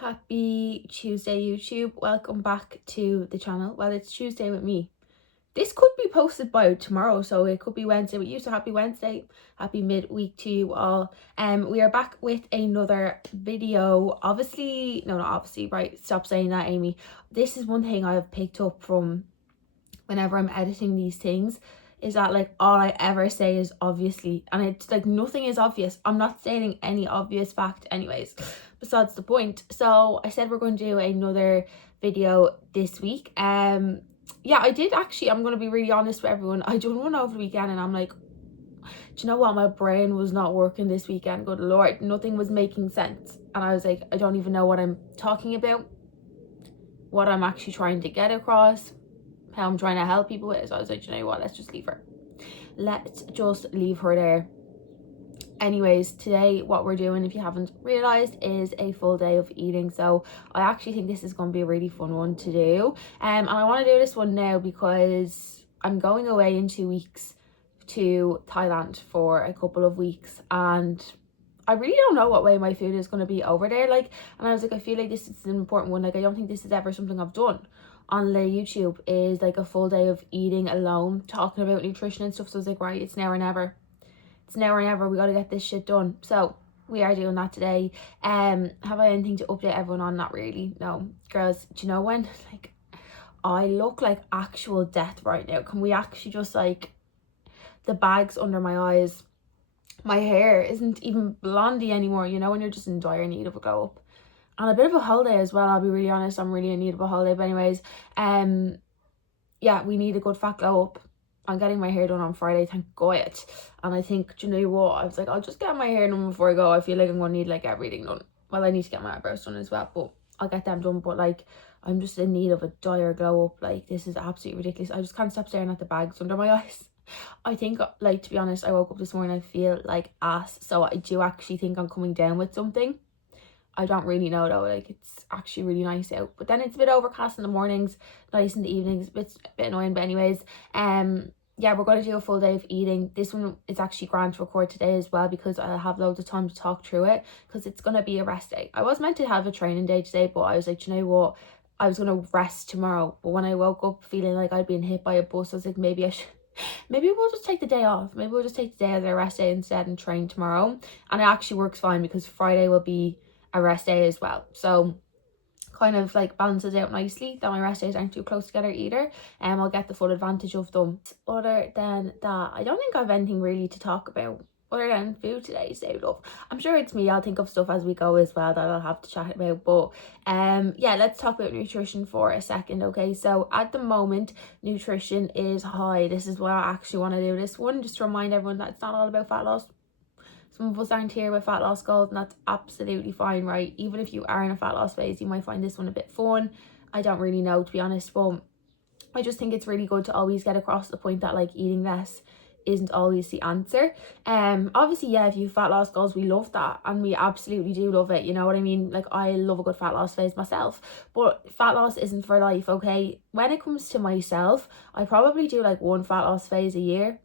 Happy Tuesday, YouTube. Welcome back to the channel. Well, it's Tuesday with me. This could be posted by tomorrow, so it could be Wednesday with you. So happy Wednesday, happy midweek to you all. We are back with another video. Obviously, no, not obviously, right? Stop saying that, Amy. This is one thing I've picked up from whenever I'm editing these things, is that like all I ever say is obviously, and it's like nothing is obvious. I'm not stating any obvious fact anyways, besides the point. So I said we're going to do another video this week. Yeah, I did actually, I'm going to be really honest with everyone, I done one over the weekend and I'm like, do you know what, my brain was not working this weekend. Good lord, nothing was making sense, and I was like, I don't even know what I'm talking about, what I'm actually trying to get across, how I'm trying to help people with it. So I was like, you know what, let's just leave her. Let's just leave her there. Anyways, today what we're doing, if you haven't realized, is a full day of eating. So I actually think this is going to be a really fun one to do. And I want to do this one now because I'm going away in 2 weeks to Thailand for a couple of weeks, and I really don't know what way my food is going to be over there. Like, and I was like, I feel like this is an important one. Like, I don't think this is ever something I've done on the YouTube, is like a full day of eating alone, talking about nutrition and stuff. So I was like, right, it's now or never. It's now or never. We got to get this shit done. So we are doing that today. Have I anything to update everyone on? Not really. No. Girls, do you know when, like, I look like actual death right now? Can we actually just, like, the bags under my eyes, my hair isn't even blondie anymore, you know, when you're just in dire need of a glow up. And a bit of a holiday as well, I'll be really honest. I'm really in need of a holiday. But anyways, yeah, we need a good fat glow up. I'm getting my hair done on Friday, thank God. And I think, do you know what, I was like, I'll just get my hair done before I go. I feel like I'm gonna need like everything done. Well, I need to get my eyebrows done as well, but I'll get them done. But like, I'm just in need of a dire glow up. Like, this is absolutely ridiculous. I just can't stop staring at the bags under my eyes. I think, like, to be honest, I woke up this morning, I feel like ass. So I do actually think I'm coming down with something. I don't really know though. Like, it's actually really nice out, but then it's a bit overcast in the mornings, nice in the evenings, a bit annoying. But anyways, yeah, we're going to do a full day of eating. This one is actually grand to record today as well, because I'll have loads of time to talk through it, because it's going to be a rest day. I was meant to have a training day today, but I was like, you know what, I was going to rest tomorrow. But when I woke up feeling like I'd been hit by a bus, I was like, maybe I should, maybe we'll just take the day off. Maybe we'll just take the day as a rest day instead and train tomorrow. And it actually works fine, because Friday will be a rest day as well. So kind of like balances out nicely that my rest days aren't too close together either, and I'll get the full advantage of them. Other than that, I don't think I have anything really to talk about other than food today. So love, I'm sure it's me, I'll think of stuff as we go as well that I'll have to chat about. But yeah, let's talk about nutrition for a second. Okay, so at the moment nutrition is high. This is why I actually want to do this one, just to remind everyone that it's not all about fat loss. Some of us aren't here with fat loss goals, and that's absolutely fine, right? Even if you are in a fat loss phase, you might find this one a bit fun. I don't really know, to be honest, but I just think it's really good to always get across the point that like eating less isn't always the answer. Obviously, yeah, if you have fat loss goals, we love that, and we absolutely do love it, you know what I mean? Like, I love a good fat loss phase myself, but fat loss isn't for life. Okay, when it comes to myself, I probably do like one fat loss phase a year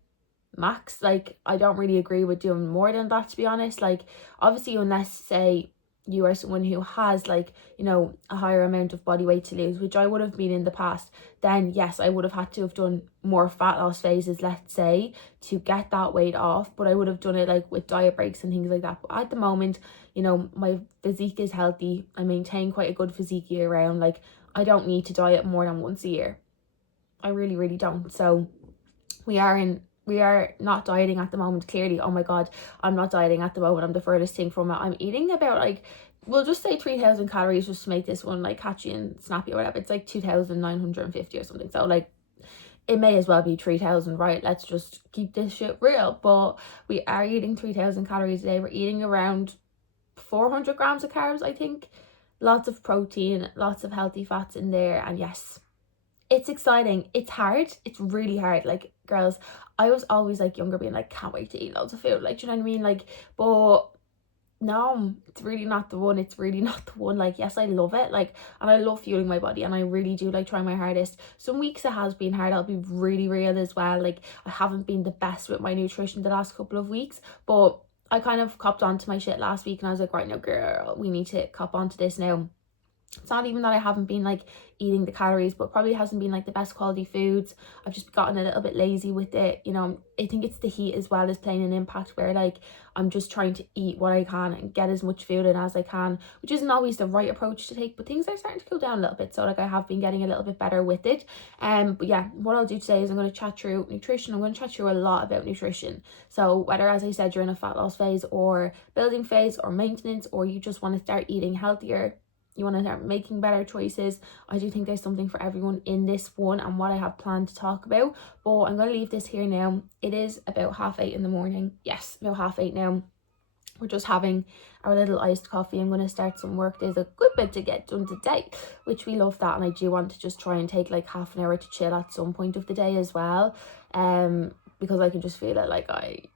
max. Like, I don't really agree with doing more than that, to be honest. Like, obviously, unless say you are someone who has, like, you know, a higher amount of body weight to lose, which I would have been in the past, then yes, I would have had to have done more fat loss phases, let's say, to get that weight off. But I would have done it like with diet breaks and things like that. But at the moment, you know, my physique is healthy. I maintain quite a good physique year round. Like, I don't need to diet more than once a year. I really, really don't. So we are not dieting at the moment, clearly. Oh my god, I'm not dieting at the moment. I'm the furthest thing from it. I'm eating about, like, we'll just say 3,000 calories just to make this one like catchy and snappy or whatever. It's like 2,950 or something. So like, it may as well be 3,000, right? Let's just keep this shit real. But we are eating 3,000 calories a day. We're eating around 400 grams of carbs, I think. Lots of protein, lots of healthy fats in there. And yes, it's exciting. It's hard. It's really hard. Like, girls, I was always like younger, being like, can't wait to eat loads of food. Like, do you know what I mean? Like, but no, it's really not the one. It's really not the one. Like, yes, I love it. Like, and I love fueling my body, and I really do like trying my hardest. Some weeks it has been hard. I'll be really real as well. Like, I haven't been the best with my nutrition the last couple of weeks, but I kind of copped onto my shit last week, and I was like, right now, girl, we need to cop onto this now. It's not even that I haven't been like eating the calories, but probably hasn't been like the best quality foods. I've just gotten a little bit lazy with it, you know. I think it's the heat as well as playing an impact, where like I'm just trying to eat what I can and get as much food in as I can, which isn't always the right approach to take, but things are starting to cool down a little bit, so like I have been getting a little bit better with it. But yeah, what I'll do today is I'm going to chat through nutrition. I'm going to chat through a lot about nutrition. So whether, as I said, you're in a fat loss phase or building phase or maintenance, or you just want to start eating healthier, you want to start making better choices, I do think there's something for everyone in this one and what I have planned to talk about. But I'm going to leave this here now. It is about 8:30 in the morning. Yes, about 8:30 now. We're just having our little iced coffee. I'm going to start some work. There's a good bit to get done today, which we love that. And I do want to just try and take like half an hour to chill at some point of the day as well. Because I can just feel it, like I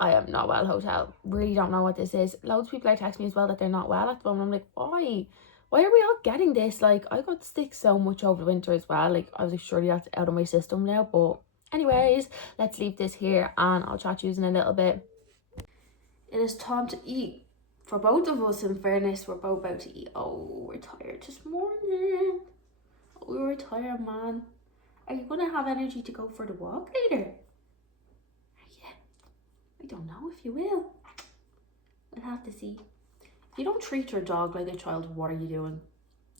am not well hotel. Really don't know what this is. Loads of people are texting me as well that they're not well at the moment. I'm like, why? Why are we all getting this? Like, I got sick so much over the winter as well. Like, I was like, surely that's out of my system now. But anyways, let's leave this here and I'll chat to you in a little bit. It is time to eat. For both of us, in fairness, we're both about to eat. Oh, we're tired this morning. Oh, we're tired, man. Are you going to have energy to go for the walk later? Yeah. I don't know if you will. We'll have to see. If you don't treat your dog like a child, what are you doing?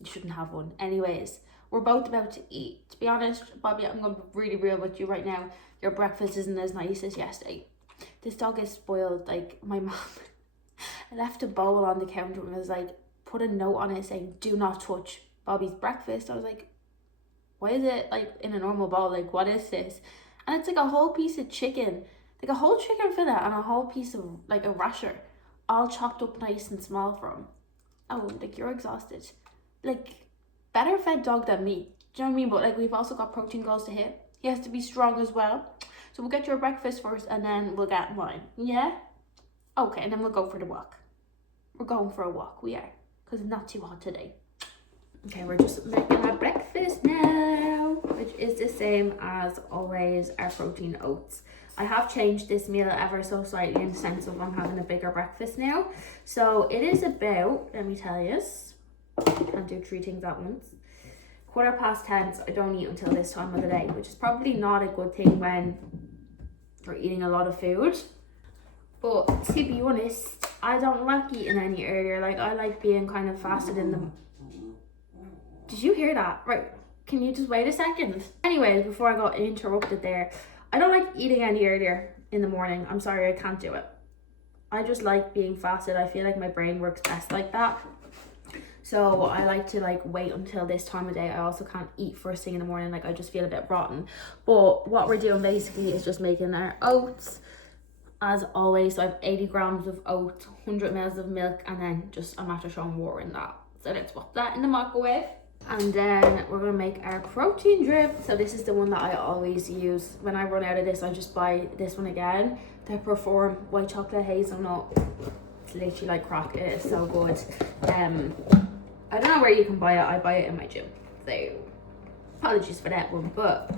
You shouldn't have one. Anyways, we're both about to eat. To be honest, Bobby, I'm going to be really real with you right now. Your breakfast isn't as nice as yesterday. This dog is spoiled. Like, my mom left a bowl on the counter and was like, put a note on it saying, do not touch Bobby's breakfast. I was like, why is it like in a normal bowl? Like, what is this? And it's like a whole piece of chicken, like a whole chicken fillet and a whole piece of like a rasher, all chopped up nice and small from. Oh, like, you're exhausted. Like, better fed dog than me. Do you know what I mean? But like, we've also got protein goals to hit. He has to be strong as well. So we'll get your breakfast first and then we'll get mine. Yeah? Okay, and then we'll go for the walk. We're going for a walk, we are. Because it's not too hot today. Okay, we're just making our breakfast now, which is the same as always, our protein oats. I have changed this meal ever so slightly in the sense of I'm having a bigger breakfast now. So it is about, let me tell you, can't do 3 things at once. 10:15, so I don't eat until this time of the day, which is probably not a good thing when you're eating a lot of food. But to be honest, I don't like eating any earlier. Like, I like being kind of fasted in the... Did you hear that? Right, can you just wait a second? Anyways, before I got interrupted there, I don't like eating any earlier in the morning. I'm sorry, I can't do it. I just like being fasted. I feel like my brain works best like that. So I like to like wait until this time of day. I also can't eat first thing in the morning. Like, I just feel a bit rotten. But what we're doing basically is just making our oats. As always, so I have 80 grams of oats, 100 mils of milk, and then just a matter of water in that. So let's pop that in the microwave. And then we're gonna make our protein drip. So this is the one that I always use. When I run out of this, I just buy this one again. The Perform white chocolate hazelnut. It's literally like crack. It is so good. I don't know where you can buy it. I buy it in my gym. So apologies for that one, but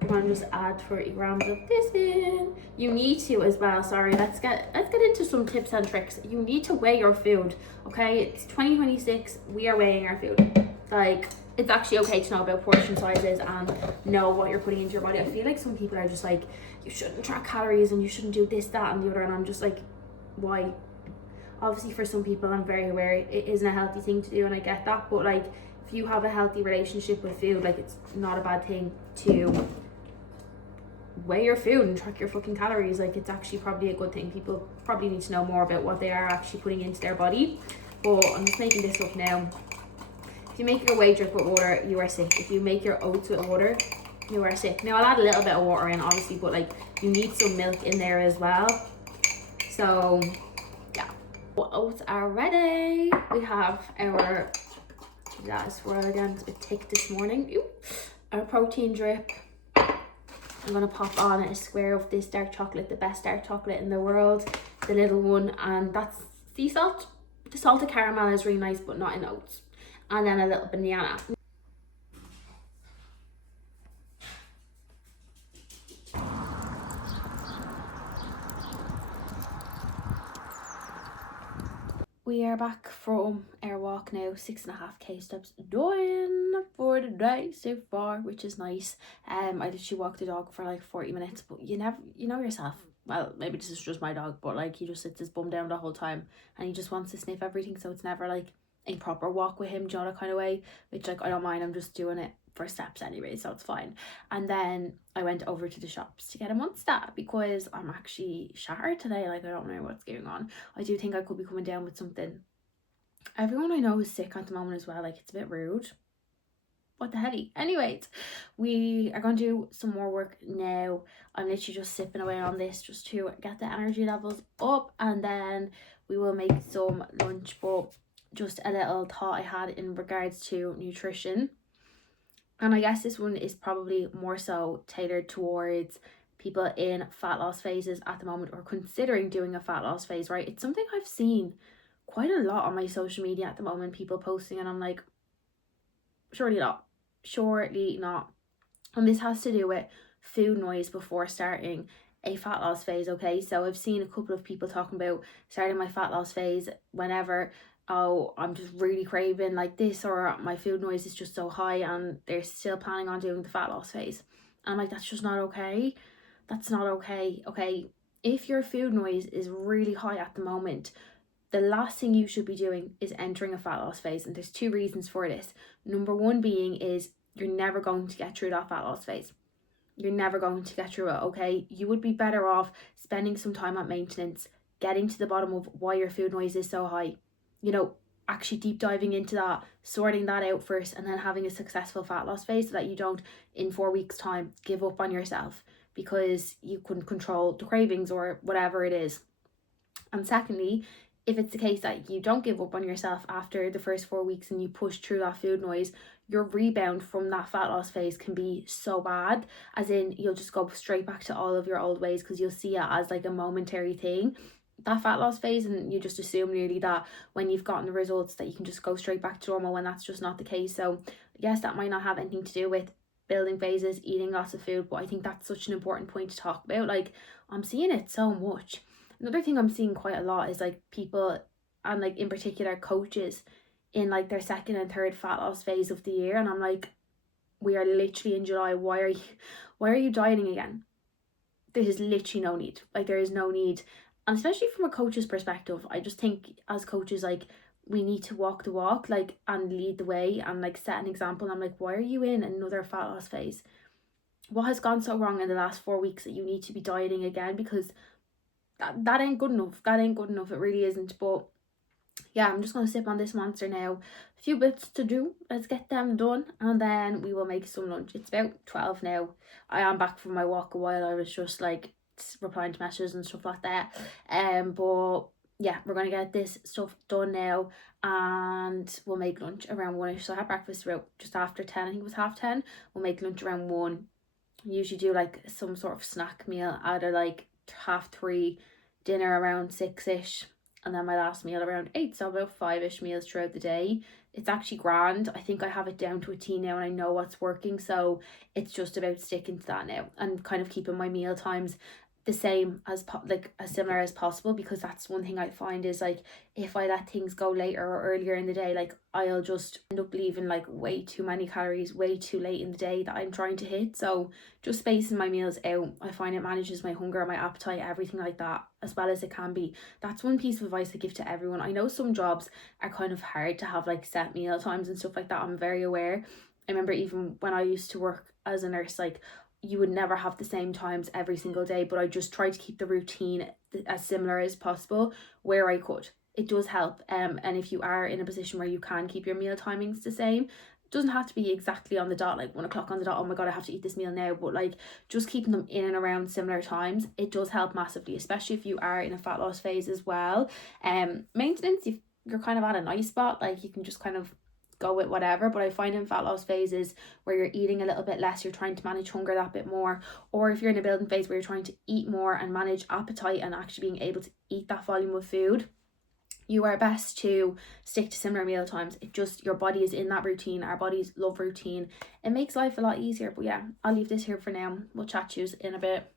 I'm gonna just add 30 grams of this in. You need to as well. Sorry, let's get into some tips and tricks. You need to weigh your food. Okay, it's 2026. We are weighing our food. Like, it's actually okay to know about portion sizes and know what you're putting into your body. I feel like some people are just like, you shouldn't track calories and you shouldn't do this, that, and the other. And I'm just like, why? Obviously, for some people, I'm very aware it isn't a healthy thing to do, and I get that. But like, if you have a healthy relationship with food, like, it's not a bad thing to weigh your food and track your fucking calories. Like, it's actually probably a good thing. People probably need to know more about what they are actually putting into their body. But I'm just making this up now. If you make your whey drip with water, you are sick. If you make your oats with water, you are sick. Now, I'll add a little bit of water in, obviously, but like, you need some milk in there as well. So yeah, oats are ready. We have our, that swirl again, it's a bit thick this morning. Ew. Our protein drip. I'm gonna pop on a square of this dark chocolate, the best dark chocolate in the world, the little one, and that's sea salt. The salted caramel is really nice, but not in oats. And then a little banana. We are back from our walk now, 6.5k steps done for the day so far, which is nice. I literally walked the dog for like 40 minutes, but you know yourself, well, maybe this is just my dog, but like he just sits his bum down the whole time and he just wants to sniff everything, so it's never like a proper walk with him, do you know, that kind of way, which like I don't mind, I'm just doing it for steps anyway, so it's fine. And then I went over to the shops to get a Monster because I'm actually shattered today, like I don't know what's going on. I do think I could be coming down with something. Everyone I know is sick at the moment as well, like it's a bit rude. What the hell? Anyways, we are going to do some more work now. I'm literally just sipping away on this just to get the energy levels up, and then we will make some lunch. But just a little thought I had in regards to nutrition, and I guess this one is probably more so tailored towards people in fat loss phases at the moment or considering doing a fat loss phase, right? It's something I've seen quite a lot on my social media at the moment, people posting, and I'm like, surely not. And this has to do with food noise before starting a fat loss phase, okay? So I've seen a couple of people talking about starting my fat loss phase whenever, oh, I'm just really craving like this, or my food noise is just so high, and they're still planning on doing the fat loss phase. And I'm like, that's just not okay. That's not okay, okay? If your food noise is really high at the moment, the last thing you should be doing is entering a fat loss phase. And there's two reasons for this. Number one being is you're never going to get through that fat loss phase. You're never going to get through it, okay? You would be better off spending some time at maintenance, getting to the bottom of why your food noise is so high. You know, actually deep diving into that, sorting that out first, and then having a successful fat loss phase so that you don't, in 4 weeks' time, give up on yourself because you couldn't control the cravings or whatever it is. And secondly, if it's the case that you don't give up on yourself after the first 4 weeks and you push through that food noise, your rebound from that fat loss phase can be so bad, as in you'll just go straight back to all of your old ways because you'll see it as like a momentary thing, that fat loss phase, and you just assume nearly that when you've gotten the results that you can just go straight back to normal, when that's just not the case. So yes, that might not have anything to do with building phases, eating lots of food, but I think that's such an important point to talk about. Like, I'm seeing it so much. Another thing I'm seeing quite a lot is like people, and like in particular coaches, in like their second and third fat loss phase of the year, and I'm like, we are literally in July. Why are you dieting again? There is literally no need. Like, there is no need. And especially from a coach's perspective, I just think as coaches, like, we need to walk the walk, like, and lead the way and like set an example. And I'm like, why are you in another fat loss phase? What has gone so wrong in the last 4 weeks that you need to be dieting again? Because that ain't good enough. That ain't good enough. It really isn't. But yeah, I'm just going to sip on this Monster now. A few bits to do. Let's get them done, and then we will make some lunch. It's about 12 now. I am back from my walk a while. I was just like replying to messages and stuff like that. But yeah, we're going to get this stuff done now, and we'll make lunch around 1ish. So I had breakfast about just after 10. I think it was 10:30. We'll make lunch around 1. Usually do like some sort of snack meal, either like 3:30, dinner around 6ish, and then my last meal around 8. So about 5ish meals throughout the day. It's actually grand. I think I have it down to a T now, and I know what's working, so it's just about sticking to that now and kind of keeping my meal times the same as as similar as possible, because that's one thing I find is like, if I let things go later or earlier in the day, like I'll just end up leaving like way too many calories way too late in the day that I'm trying to hit. So just spacing my meals out, I find it manages my hunger, my appetite, everything like that as well as it can be. That's one piece of advice I give to everyone. I know some jobs are kind of hard to have like set meal times and stuff like that. I'm very aware. I remember even when I used to work as a nurse, like you would never have the same times every single day, but I just tried to keep the routine as similar as possible where I could. It does help. And if you are in a position where you can keep your meal timings the same, it doesn't have to be exactly on the dot, like 1 o'clock on the dot, oh my god, I have to eat this meal now, but like just keeping them in and around similar times, it does help massively, especially if you are in a fat loss phase as well. Maintenance, you're kind of at a nice spot, like you can just kind of go with whatever. But I find in fat loss phases where you're eating a little bit less, you're trying to manage hunger that bit more, or if you're in a building phase where you're trying to eat more and manage appetite and actually being able to eat that volume of food, you are best to stick to similar meal times. It just, your body is in that routine. Our bodies love routine. It makes life a lot easier. But yeah, I'll leave this here for now. We'll chat to you in a bit.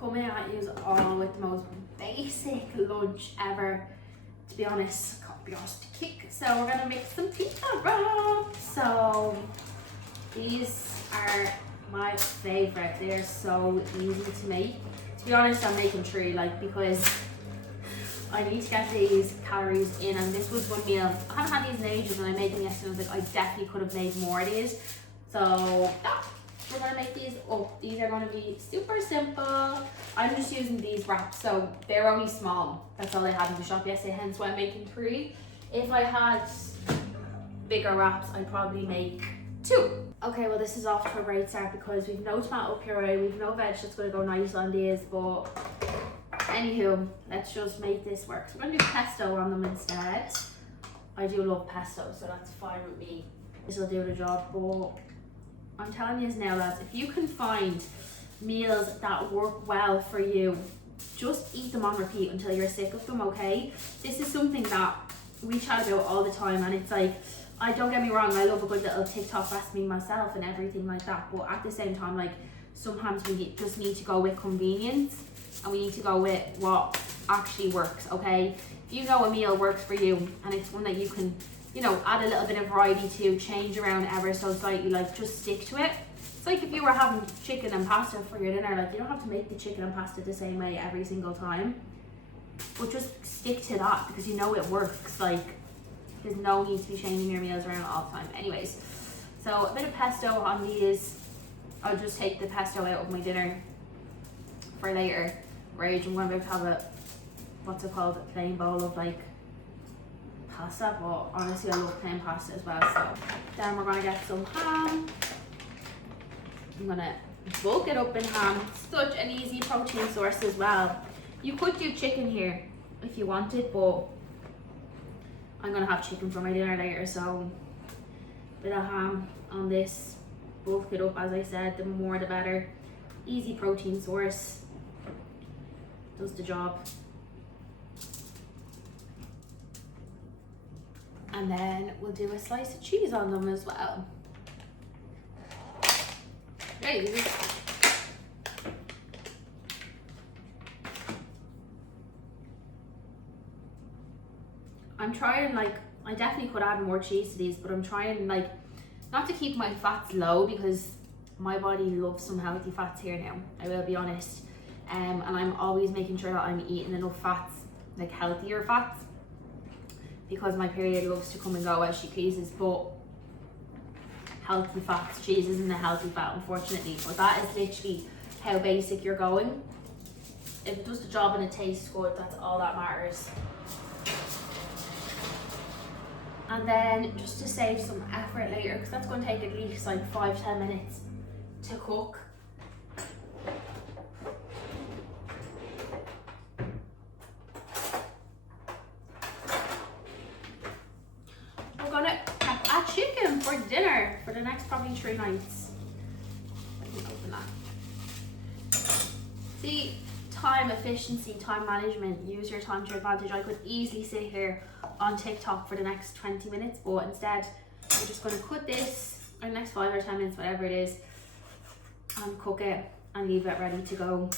Coming at you all with the most basic lunch ever. To be honest, just kick. So we're gonna make some pita wraps. So these are my favorite. They're so easy to make. To be honest, I'm making 3, like, because I need to get these calories in, and this was one meal. I haven't had these in ages, and I made them yesterday. I was like, I definitely could have made more of these. So yeah, we're gonna make these up. These are gonna be super simple. I'm just using these wraps, so they're only small. That's all I had in the shop yesterday, hence why I'm making 3. If I had bigger wraps, I'd probably make 2. Okay, well this is off to a great start because we've no tomato puree, we've no veg that's gonna go nice on these, but anywho, let's just make this work. So we're gonna do pesto on them instead. I do love pesto, so that's fine with me. This will do the job, but I'm telling you now, lads, if you can find meals that work well for you, just eat them on repeat until you're sick of them, okay? This is something that we chat about all the time, and it's like, don't get me wrong, I love a good little TikTok recipe myself and everything like that, but at the same time, like, sometimes we just need to go with convenience, and we need to go with what actually works, okay? If you know a meal works for you, and it's one that you can, you know, add a little bit of variety to, change around ever so slightly, like, just stick to it. It's like if you were having chicken and pasta for your dinner, like, you don't have to make the chicken and pasta the same way every single time, but just stick to that because you know it works. Like, there's no need to be changing your meals around all the time. Anyways, so a bit of pesto on these. I'll just take the pesto out of my dinner for later. Rage, I'm going to have a, what's it called, a plain bowl of like pasta, but honestly I love plain pasta as well. So then we're going to get some ham. I'm going to bulk it up in ham. Such an easy protein source as well. You could do chicken here if you wanted, but I'm going to have chicken for my dinner later, so a bit of ham on this. Bulk it up, as I said, the more the better. Easy protein source. Does the job. And then we'll do a slice of cheese on them as well. Very easy. I'm trying, like, I definitely could add more cheese to these, but I'm trying, like, not to keep my fats low because my body loves some healthy fats here now, I will be honest. And I'm always making sure that I'm eating enough fats, like healthier fats, because my period loves to come and go as she pleases, but healthy fats, cheese isn't a healthy fat, unfortunately, but that is literally how basic you're going. If it does the job and it tastes good, that's all that matters. And then just to save some effort later, because that's going to take at least like 5-10 minutes to cook. We're going to have a chicken for dinner for the next probably 3 nights. Let me open that. See, time efficiency, time management, use your time to your advantage. I could easily sit here on TikTok for the next 20 minutes, but instead we're just going to cut this in the next 5 or 10 minutes, whatever it is, and cook it and leave it ready to go.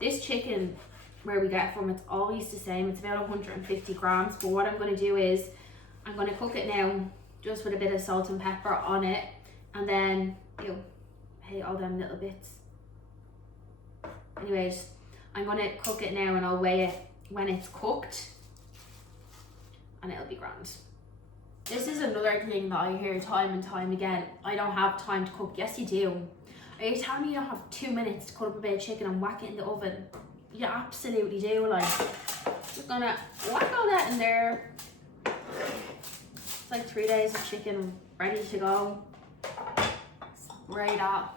This chicken, where we get it from, it's always the same. It's about 150 grams, but what I'm going to do is I'm going to cook it now just with a bit of salt and pepper on it, and then, I hate all them little bits. Anyways, I'm going to cook it now and I'll weigh it when it's cooked, and it'll be grand. This is another thing that I hear time and time again. I don't have time to cook. Yes, you do. Are you telling me you don't have 2 minutes to cut up a bit of chicken and whack it in the oven? You absolutely do. Like, just gonna whack all that in there. It's like 3 days of chicken ready to go. Right at.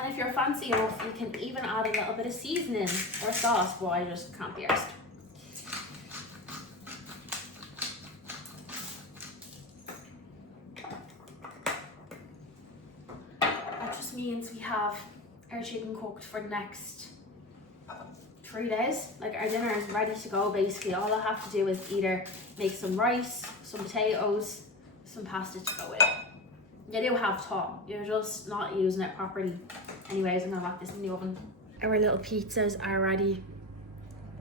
And if you're fancy enough, you can even add a little bit of seasoning or sauce, but I just can't be arsed. That just means we have our chicken cooked for the next 3 days. Like, our dinner is ready to go basically. All I have to do is either make some rice, some potatoes, some pasta to go with it. You do have thyme, you're just not using it properly. Anyways, I'm gonna whack this in the oven. Our little pizzas are ready.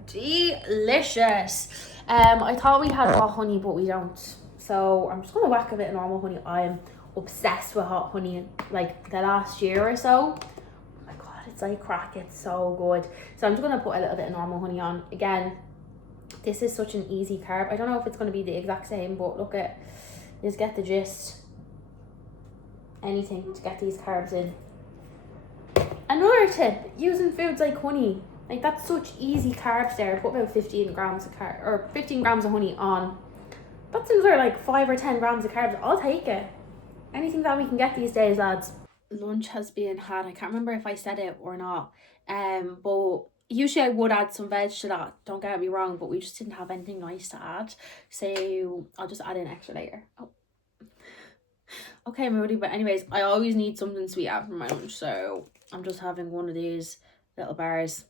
Delicious. I thought we had hot honey, but we don't. So I'm just gonna whack a bit of normal honey. I am obsessed with hot honey, like the last year or so. Oh my god, it's like crack. It's so good. So I'm just gonna put a little bit of normal honey on. Again, this is such an easy carb. I don't know if it's gonna be the exact same, but look at, just get the gist. Anything to get these carbs in. Another tip, using foods like honey. Like, that's such easy carbs there. Put about 15 grams of or 15 grams of honey on. That seems like 5 or 10 grams of carbs. I'll take it. Anything that we can get these days, lads. Lunch has been had. I can't remember if I said it or not. But usually I would add some veg to that. Don't get me wrong, but we just didn't have anything nice to add. So I'll just add in extra later. Oh. Okay, moody, but anyways, I always need something sweet after my lunch, so I'm just having one of these little bars.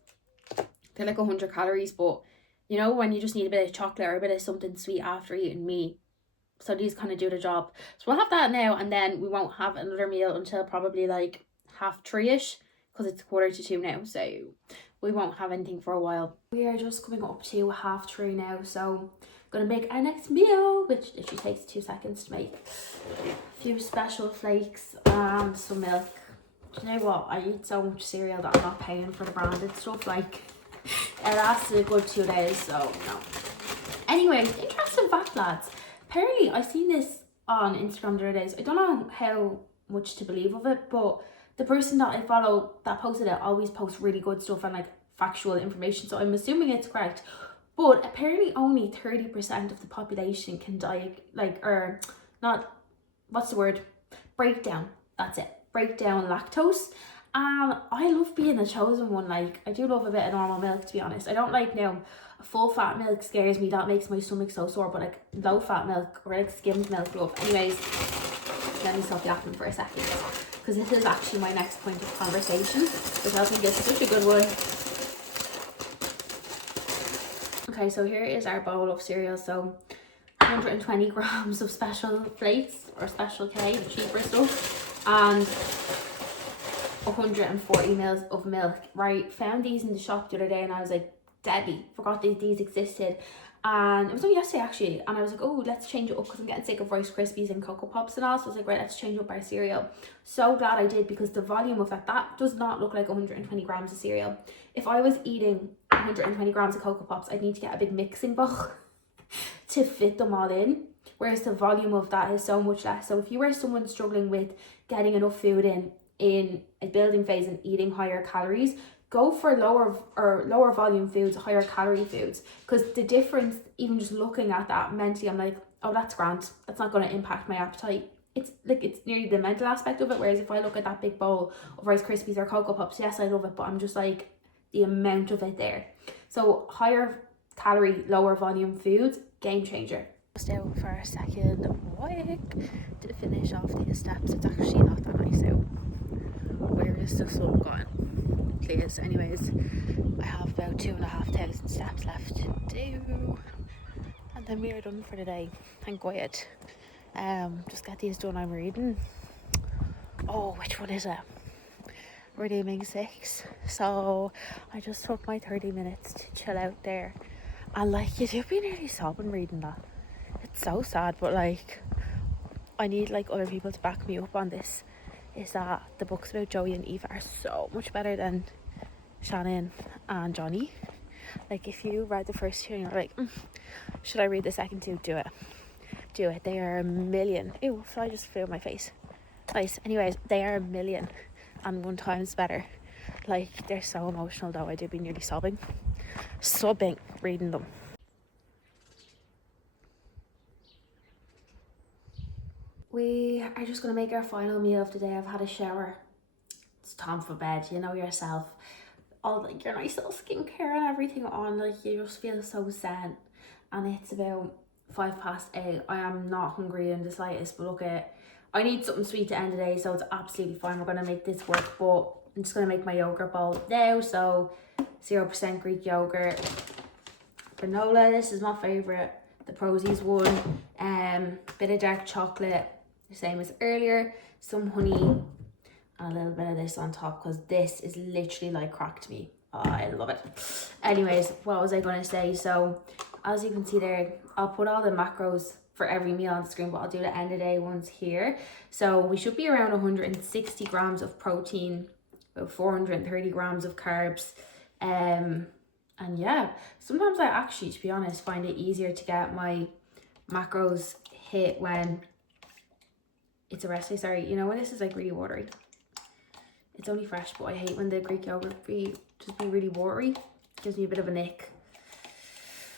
They're like 100 calories, but you know when you just need a bit of chocolate or a bit of something sweet after eating meat, so these kind of do the job. So we'll have that now, and then we won't have another meal until probably like 3:30ish, because it's 2:45 now, so we won't have anything for a while. We are just coming up to 3:30 now, so gonna make our next meal, which literally takes 2 seconds to make. A few special flakes and some milk. Do you know what? I eat so much cereal that I'm not paying for the branded stuff. Like, it lasted a good 2 days, so no. Anyways, interesting fact, lads. Apparently, I seen this on Instagram the other days. I don't know how much to believe of it, but the person that I follow that posted it always posts really good stuff and like factual information, so I'm assuming it's correct. But apparently only 30% of the population can break down. That's it. Break down lactose. And I love being the chosen one. Like, I do love a bit of normal milk, to be honest. I don't like now. Full fat milk scares me. That makes my stomach so sore. But like low fat milk or like skimmed milk, love. Anyways, let me stop yapping for a second, because this is actually my next point of conversation, which I think is such a good one. Okay, so here is our bowl of cereal. So 120 grams of special flakes or special K, the cheaper stuff, and 140 mils of milk. Right, found these in the shop the other day and I was like, deadly, forgot these existed. And it was only yesterday actually, and I was like, oh, let's change it up because I'm getting sick of Rice Krispies and Cocoa Pops and all. So I was like, right, let's change up our cereal. So glad I did, because the volume of that does not look like 120 grams of cereal. If I was eating 120 grams of Cocoa Pops, I'd need to get a big mixing bowl to fit them all in, whereas the volume of that is so much less. So if you were someone struggling with getting enough food in a building phase and eating higher calories, go for lower volume foods, higher calorie foods, because the difference, even just looking at that mentally, I'm like, oh, that's grand, that's not going to impact my appetite. It's nearly the mental aspect of it. Whereas if I look at that big bowl of Rice Krispies or Cocoa Pops, yes, I love it, but I'm just like, the amount of it there. So higher calorie, lower volume foods, game changer. Just out for a second walk to finish off these steps. It's actually not that nice out. Where is the sun gone? Please. Anyways, I have about 2,500 steps left to do, and then we are done for the day. Thank God. Just get these done. I'm reading. Oh, which one is it? Redeeming 6. So I just took my 30 minutes to chill out there, and like, you do be nearly sobbing reading that. It's so sad, but like, I need like other people to back me up on this. Is that the books about Joey and Eva are so much better than Shannon and Johnny. Like, if you read the first two and you're like, should I read the second two? Do it. They are a million. Ew, fly just flew in my face. Nice. Anyways, they are a million and 1 times better. Like, they're so emotional though. I do be nearly sobbing reading them. We are just going to make our final meal of the day. I've had a shower. It's time for bed. You know yourself. All like your nice little skincare and everything on. Like, you just feel so zen. And it's about 8:05. I am not hungry in the slightest. But look at, I need something sweet to end the day. So it's absolutely fine. We're going to make this work. But I'm just going to make my yogurt bowl now. So 0% Greek yogurt. Granola. This is my favourite. The Prozis one. Bit of dark chocolate. The same as earlier, some honey, and a little bit of this on top, because this is literally like cracked me. Oh, I love it. Anyways, what was I going to say? So as you can see there, I'll put all the macros for every meal on the screen, but I'll do the end of day ones here. So we should be around 160 grams of protein, about 430 grams of carbs. And yeah, sometimes I actually, to be honest, find it easier to get my macros hit when it's a rest day. Sorry, you know, when this is like really watery. It's only fresh, but I hate when the Greek yogurt just be really watery. It gives me a bit of an ick.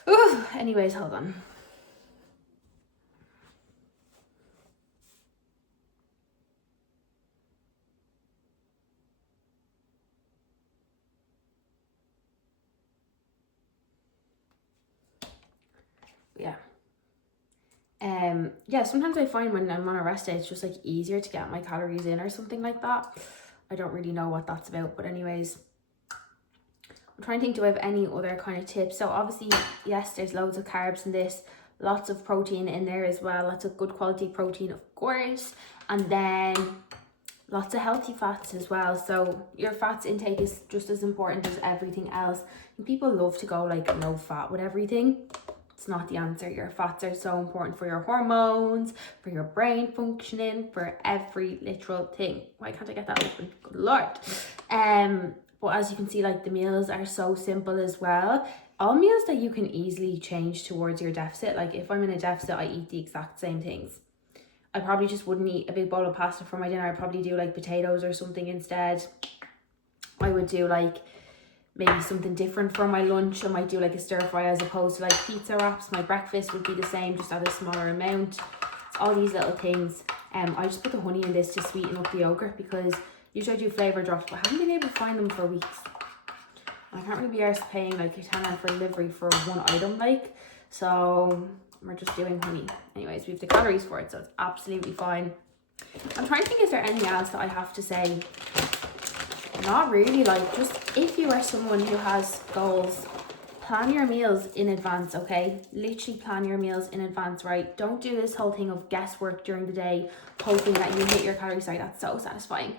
Ooh, anyways, hold on. Yeah, sometimes I find when I'm on a rest day, it's just like easier to get my calories in or something like that. I don't really know what that's about, but anyways, I'm trying to think, do I have any other kind of tips? So obviously, yes, there's loads of carbs in this, lots of protein in there as well, lots of good quality protein, of course, and then lots of healthy fats as well. So your fats intake is just as important as everything else. And people love to go like no fat with everything. It's not the answer. Your fats are so important for your hormones, for your brain functioning, for every literal thing. Why can't I get that open? Good Lord. But as you can see, like the meals are so simple as well. All meals that you can easily change towards your deficit. Like if I'm in a deficit, I eat the exact same things. I probably just wouldn't eat a big bowl of pasta for my dinner. I'd probably do like potatoes or something instead. I would do like maybe something different for my lunch. I might do like a stir fry as opposed to like pizza wraps. My breakfast would be the same, just at a smaller amount. It's all these little things. I just put the honey in this to sweeten up the yogurt, because usually I do flavour drops, but I haven't been able to find them for weeks. I can't really be arsed paying like a £10 for delivery for one item, like, so we're just doing honey. Anyways, we have the calories for it, so it's absolutely fine. I'm trying to think, is there anything else that I have to say? Not really. Like, just if you are someone who has goals, plan your meals in advance, okay? Literally plan your meals in advance, right? Don't do this whole thing of guesswork during the day, hoping that you hit your calories. Sorry, that's so satisfying.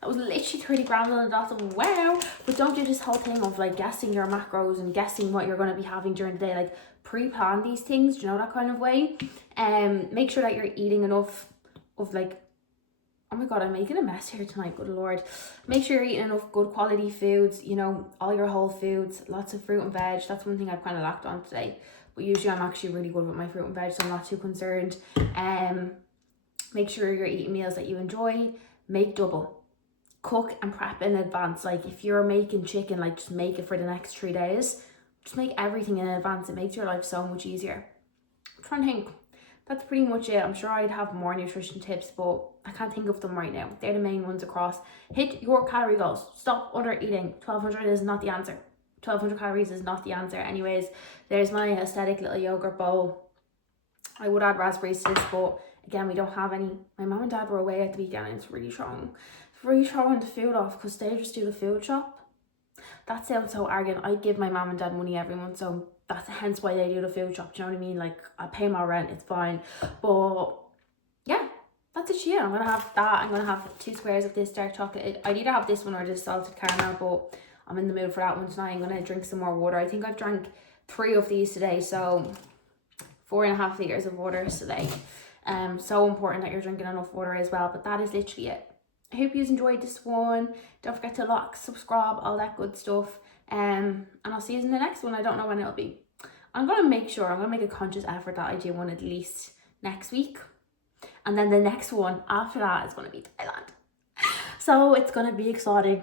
That was literally 30 grams on the dot of wow. But don't do this whole thing of like guessing your macros and guessing what you're going to be having during the day. Like, pre-plan these things, you know, that kind of way. Make sure that you're eating enough of like, oh my god, I'm making a mess here tonight, good lord. Make sure you're eating enough good quality foods, you know, all your whole foods, lots of fruit and veg. That's one thing I've kind of lacked on today, but usually I'm actually really good with my fruit and veg, so I'm not too concerned. Make sure you're eating meals that you enjoy. Make double. Cook and prep in advance. Like if you're making chicken, like just make it for the next 3 days. Just make everything in advance. It makes your life so much easier. I'm trying to think. That's pretty much it. I'm sure I'd have more nutrition tips, but I can't think of them right now. They're the main ones across. Hit your calorie goals. Stop under eating. 1200 is not the answer. 1200 calories is not the answer. Anyways, there's my aesthetic little yogurt bowl. I would add raspberries to this, but again, we don't have any. My mum and dad were away at the weekend, and it's really strong. It's really throwing the food off because they just do the food shop. That sounds so arrogant. I give my mum and dad money every month, so that's hence why they do the food shop. Do you know what I mean? Like, I pay my rent, it's fine. But yeah, that's it. Yeah, I'm gonna have that. I'm gonna have 2 squares of this dark chocolate. I'd either have this one or this salted caramel, but I'm in the mood for that one tonight. I'm gonna drink some more water. I think I've drank 3 of these today, so 4.5 liters of water today. So important that you're drinking enough water as well. But that is literally it. I hope you enjoyed this one. Don't forget to like, subscribe, all that good stuff. And I'll see you in the next one. I don't know when it'll be. I'm going to make a conscious effort that I do one at least next week. And then the next one after that is going to be Thailand. So it's going to be exciting.